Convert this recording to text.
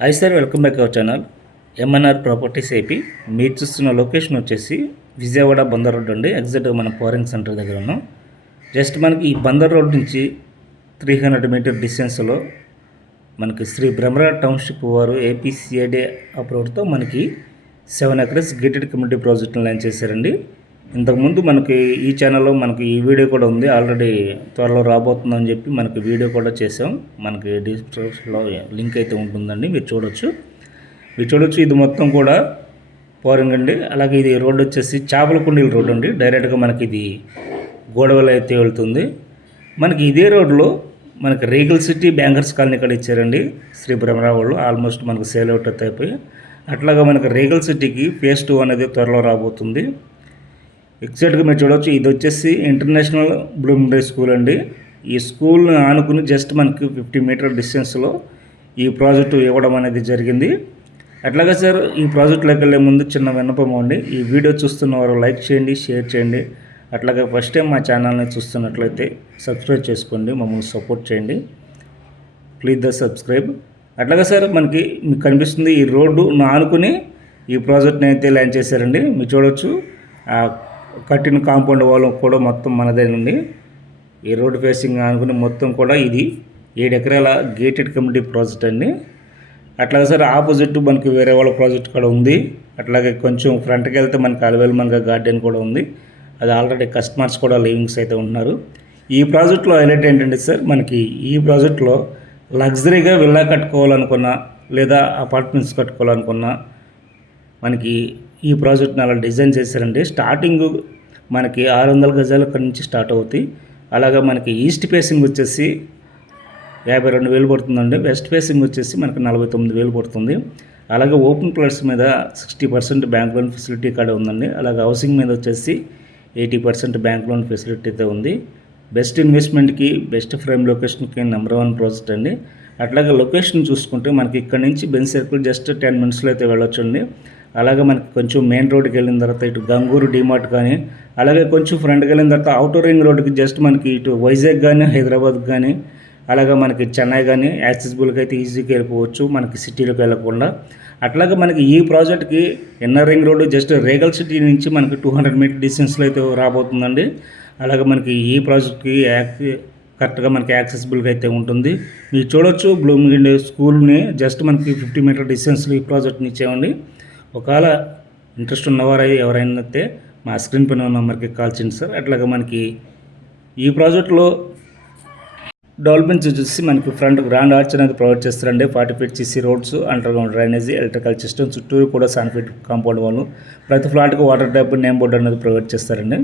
Hi sir, welcome back our channel MNR properties AP. మీరు చూస్తున్న location వచ్చేసి Vijayawada Bandar road అండి. ఎగ్జాక్ట్గా మన పవరింగ్ సెంటర్ దగ్గర ఉన్నాం. జస్ట్ మనకి ఈ బందర్ రోడ్ నుంచి 300 మీటర్ డిస్టెన్స్లో మనకి శ్రీ బ్రహ్మరా టౌన్షిప్ వారు ఏపీసీఐడి అప్రూవ్డ్తో మనకి 7 ఎకర్స్ గేటెడ్ కమ్యూనిటీ ప్రాజెక్ట్ని లాంచ్ చేశారండి. ఇంతకుముందు మనకి ఈ ఛానల్లో మనకి ఈ వీడియో కూడా ఉంది, ఆల్రెడీ త్వరలో రాబోతుందని చెప్పి మనకి వీడియో కూడా చేసాం. మనకి డిస్క్రిప్షన్లో లింక్ అయితే ఉంటుందండి, మీరు చూడొచ్చు. ఇది మొత్తం కూడా పవరింగ్ అండి. అలాగే ఇది రోడ్ వచ్చేసి చేపల కుండీల రోడ్ అండి. డైరెక్ట్గా మనకి ఇది గోడవల అయితే వెళ్తుంది. మనకి ఇదే రోడ్లో మనకి రీగల్ సిటీ బ్యాంకర్స్ కాలనీ ఇక్కడ ఇచ్చారండి శ్రీ బ్రహ్మరా వాళ్ళు. ఆల్మోస్ట్ మనకు సేల్ అవుట్ అయిపోయి, అట్లాగా మనకి రీగల్ సిటీకి ఫేజ్ 2 అనేది త్వరలో రాబోతుంది. ఎగ్జాక్ట్గా మీరు చూడవచ్చు, ఇది వచ్చేసి ఇంటర్నేషనల్ బ్లూమింగ్ డే స్కూల్ అండి. ఈ స్కూల్ని ఆనుకుని జస్ట్ మనకి 50 మీటర్ డిస్టెన్స్లో ఈ ప్రాజెక్టు ఇవ్వడం అనేది జరిగింది. అట్లాగే సార్, ఈ ప్రాజెక్టులోకి వెళ్ళే ముందు చిన్న విన్నపం అండి. ఈ వీడియో చూస్తున్న వారు లైక్ చేయండి, షేర్ చేయండి. అట్లాగే ఫస్ట్ టైం మా ఛానల్ని చూస్తున్నట్లయితే సబ్స్క్రైబ్ చేసుకోండి, మమ్మల్ని సపోర్ట్ చేయండి. Please the subscribe. అట్లాగే సార్, మనకి మీకు కనిపిస్తుంది ఈ రోడ్డు ఆనుకుని ఈ ప్రాజెక్ట్ని అయితే లాంచ్ చేశారండి. మీరు చూడవచ్చు, కట్టిన కాంపౌండ్ వాల్ కూడా మొత్తం మనదేనండి. ఈ రోడ్ ఫేసింగ్ అనుకుని మొత్తం కూడా ఇది 7 ఎకరాల గేటెడ్ కమ్యూనిటీ ప్రాజెక్ట్ అండి. అట్లాగే సార్, ఆపోజిట్ మనకి వేరే వాళ్ళ ప్రాజెక్ట్ కూడా ఉంది. అట్లాగే కొంచెం ఫ్రంట్కి వెళ్తే మనకి అలవేల్మంగ గార్డెన్ కూడా ఉంది. అది ఆల్రెడీ కస్టమర్స్ కూడా లివింగ్స్ అయితే ఉన్నారు. ఈ ప్రాజెక్ట్లో హైలైట్ ఏంటంటే సార్, మనకి ఈ ప్రాజెక్ట్లో లగ్జరీగా విల్లా కట్టుకోవాలనుకున్నా లేదా అపార్ట్మెంట్స్ కట్టుకోవాలనుకున్నా మనకి ఈ ప్రాజెక్ట్ని అలా డిజైన్ చేశారండి. స్టార్టింగ్ మనకి 600 గజాల అక్కడి నుంచి స్టార్ట్ అవుతాయి. అలాగే మనకి ఈస్ట్ ఫేసింగ్ వచ్చేసి 52,000 పడుతుందండి. వెస్ట్ ఫేసింగ్ వచ్చేసి మనకి 49,000 పడుతుంది. అలాగే ఓపెన్ ప్లాట్స్ మీద 60% బ్యాంక్ లోన్ ఫెసిలిటీ కూడా ఉందండి. అలాగే హౌసింగ్ మీద వచ్చేసి 80% బ్యాంక్ లోన్ ఫెసిలిటీ అయితే ఉంది. బెస్ట్ ఇన్వెస్ట్మెంట్కి, బెస్ట్ ఫ్రేమ్ లొకేషన్కి #1 ప్రాజెక్ట్ అండి. అట్లాగే లొకేషన్ చూసుకుంటే మనకి ఇక్కడ నుంచి బెంజ్ సర్కిల్ జస్ట్ 10 మినిట్స్లో అయితే వెళ్ళొచ్చండి. అలాగే మనకి కొంచెం మెయిన్ రోడ్కి వెళ్ళిన తర్వాత ఇటు గంగూరు డిమార్ట్ కానీ, అలాగే కొంచెం ఫ్రంట్కి వెళ్ళిన తర్వాత అవుటర్ రింగ్ రోడ్కి జస్ట్ మనకి ఇటు వైజాగ్ కానీ, హైదరాబాద్ కానీ, అలాగే మనకి చెన్నై కానీ యాక్సెసిబుల్గా అయితే ఈజీగా వెళ్ళిపోవచ్చు, మనకి సిటీలోకి వెళ్ళకుండా. అట్లాగే మనకి ఈ ప్రాజెక్ట్కి inner ring road just Regal city నుంచి మనకి 200 మీటర్ డిస్టెన్స్లో అయితే రాబోతుందండి. అలాగే మనకి ఈ ప్రాజెక్ట్కి కరెక్ట్గా మనకి యాక్సెసిబుల్గా అయితే ఉంటుంది. మీరు చూడొచ్చు, బ్లూమింగ్ డే స్కూల్ని జస్ట్ మనకి 50 మీటర్ డిస్టెన్స్లో ఈ ప్రాజెక్ట్ని ఇచ్చామండి. ఒకవేళ ఇంట్రెస్ట్ ఉన్నవారు ఎవరైనా అయితే మా స్క్రీన్ పైన ఉన్న నెంబర్కి కాల్ చేయండి సార్. అట్లాగే మనకి ఈ ప్రాజెక్ట్లో డెవలప్మెంట్స్ వచ్చేసి మనకి ఫ్రంట్ గ్రాండ్ ఆర్చ్ అనేది ప్రొవైడ్ చేస్తారండి. 40 feet CC roads, under ground drainage, electrical system, చుట్టూరు కూడా 7 ఫీట్ కాంపౌండ్ వాళ్ళు, ప్రతి ఫ్లాట్కి వాటర్ ట్యాప్, నేమ్ బోర్డు అనేది ప్రొవైడ్ చేస్తారండి.